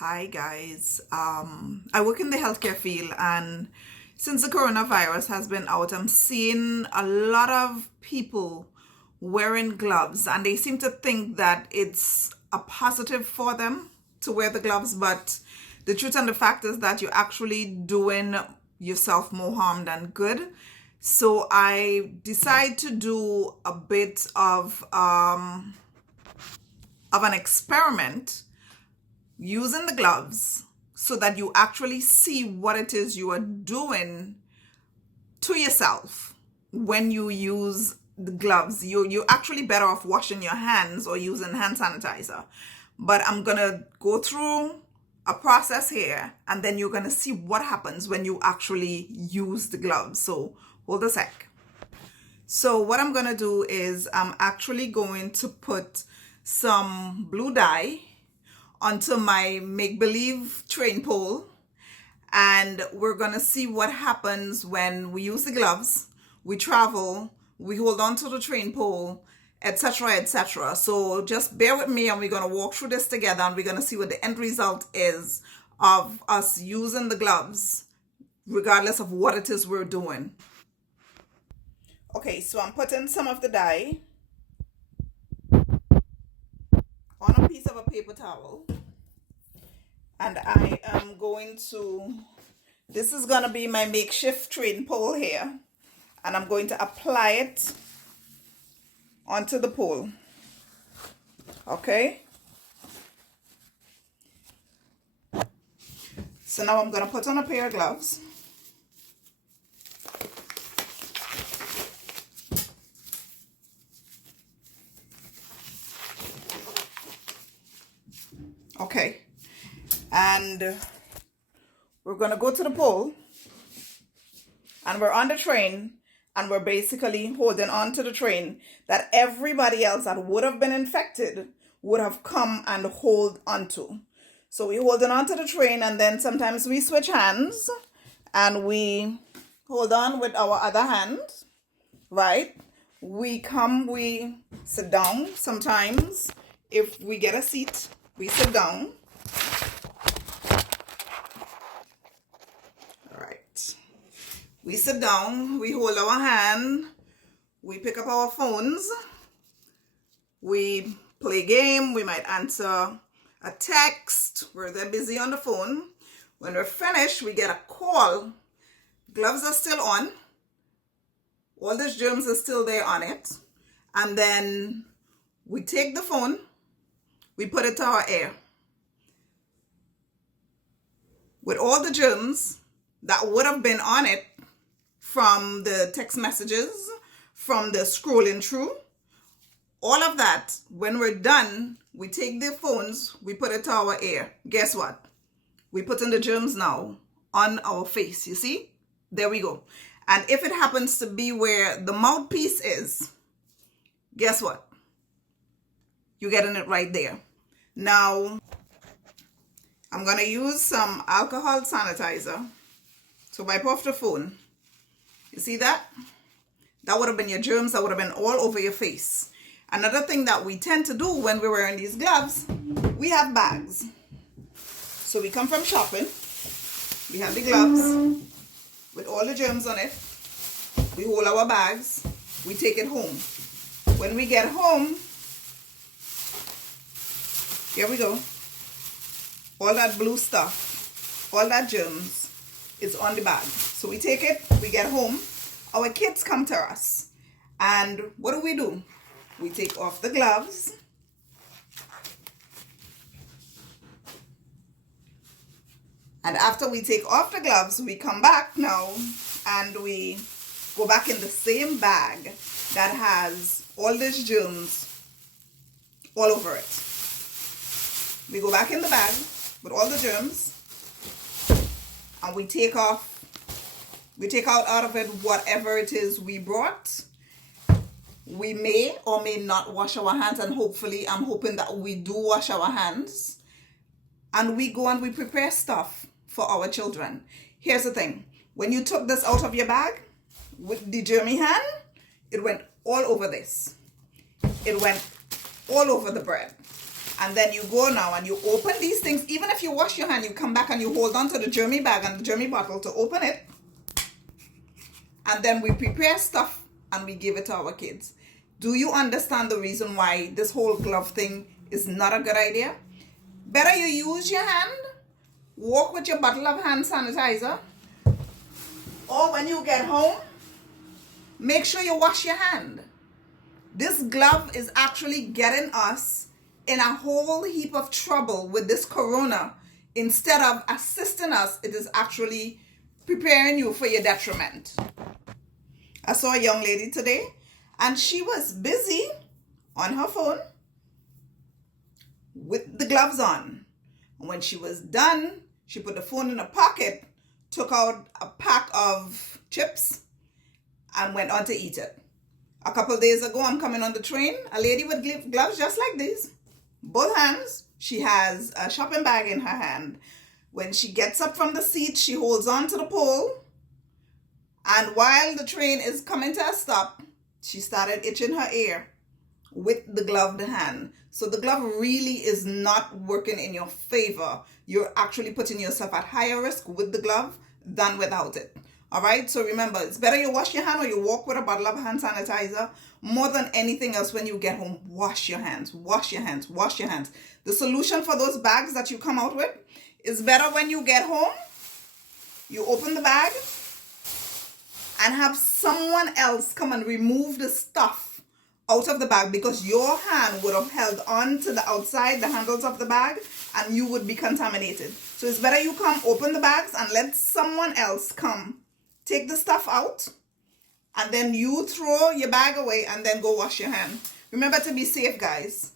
Hi guys. I work in the healthcare field, and since the coronavirus has been out, I'm seeing a lot of people wearing gloves, and they seem to think that it's a positive for them to wear the gloves, but the truth and the fact is that you're actually doing yourself more harm than good. So I decide to do a bit of an experiment using the gloves so that you actually see what it is you are doing to yourself when you use the gloves. You're actually better off washing your hands or using hand sanitizer. But I'm gonna go through a process here, and then you're gonna see what happens when you actually use the gloves. So hold a sec. So what I'm gonna do is I'm actually going to put some blue dye onto my make-believe train pole, and we're gonna see what happens when we use the gloves, we travel, we hold on to the train pole, etc., etc. So just bear with me, and we're gonna walk through this together, and we're gonna see what the end result is of us using the gloves regardless of what it is we're doing. Okay, so I'm putting some of the dye on a piece of a paper towel, and I am going to, this is going to be my makeshift train pole here, and I'm going to apply it onto the pole. Okay, so now I'm going to put on a pair of gloves. Okay, and we're going to go to the pole, and we're on the train, and we're basically holding on to the train that everybody else that would have been infected would have come and hold onto. So we're holding on to the train, and then sometimes we switch hands and we hold on with our other hand, right? We sit down. Sometimes if we get a seat, we sit down. All right. We sit down, we hold our hand, we pick up our phones, we play game, we might answer a text, we're there busy on the phone. When we're finished, we get a call. Gloves are still on. All these germs are still there on it. And then we take the phone, we put it to our ear. With all the germs that would have been on it from the text messages, from the scrolling through, all of that, when we're done, we take the phones, we put it to our ear. Guess what? We put in the germs now on our face, you see? There we go. And if it happens to be where the mouthpiece is, guess what? You're getting it right there. Now, I'm gonna use some alcohol sanitizer to wipe off the phone. You see that? That would have been your germs, that would have been all over your face. Another thing that we tend to do when we're wearing these gloves, we have bags. So we come from shopping, we have the gloves with all the germs on it. We hold our bags, we take it home. When we get home, here we go. All that blue stuff, all that germs is on the bag. So we take it, we get home, our kids come to us, and what do? We take off the gloves, and after we take off the gloves, we come back now and we go back in the same bag that has all these germs all over it. We go back in the bag with all the germs, and we take out of it whatever it is we brought. We may or may not wash our hands, and hopefully I'm hoping that we do wash our hands, and we go and we prepare stuff for our children. Here's the thing, when you took this out of your bag with the germy hand, it went all over this. It went all over the bread. And then you go now and you open these things. Even if you wash your hand, you come back and you hold on to the germy bag and the germy bottle to open it. And then we prepare stuff and we give it to our kids. Do you understand the reason why this whole glove thing is not a good idea? Better you use your hand, walk with your bottle of hand sanitizer, or when you get home, make sure you wash your hand. This glove is actually getting us in a whole heap of trouble with this corona. Instead of assisting us, it is actually preparing you for your detriment. I saw a young lady today and she was busy on her phone with the gloves on. And when she was done, she put the phone in her pocket, took out a pack of chips and went on to eat it. A couple of days ago, I'm coming on the train, a lady with gloves just like these. Both hands, she has a shopping bag in her hand. When she gets up from the seat, she holds on to the pole. And while the train is coming to a stop, she started itching her ear with the gloved hand. So the glove really is not working in your favor. You're actually putting yourself at higher risk with the glove than without it. All right, so remember, it's better you wash your hand or you walk with a bottle of hand sanitizer. More than anything else, when you get home, wash your hands, wash your hands, wash your hands. The solution for those bags that you come out with is better when you get home, you open the bag and have someone else come and remove the stuff out of the bag, because your hand would have held on to the outside, the handles of the bag, and you would be contaminated. So it's better you come open the bags and let someone else come take the stuff out, and then you throw your bag away and then go wash your hand. Remember to be safe, guys.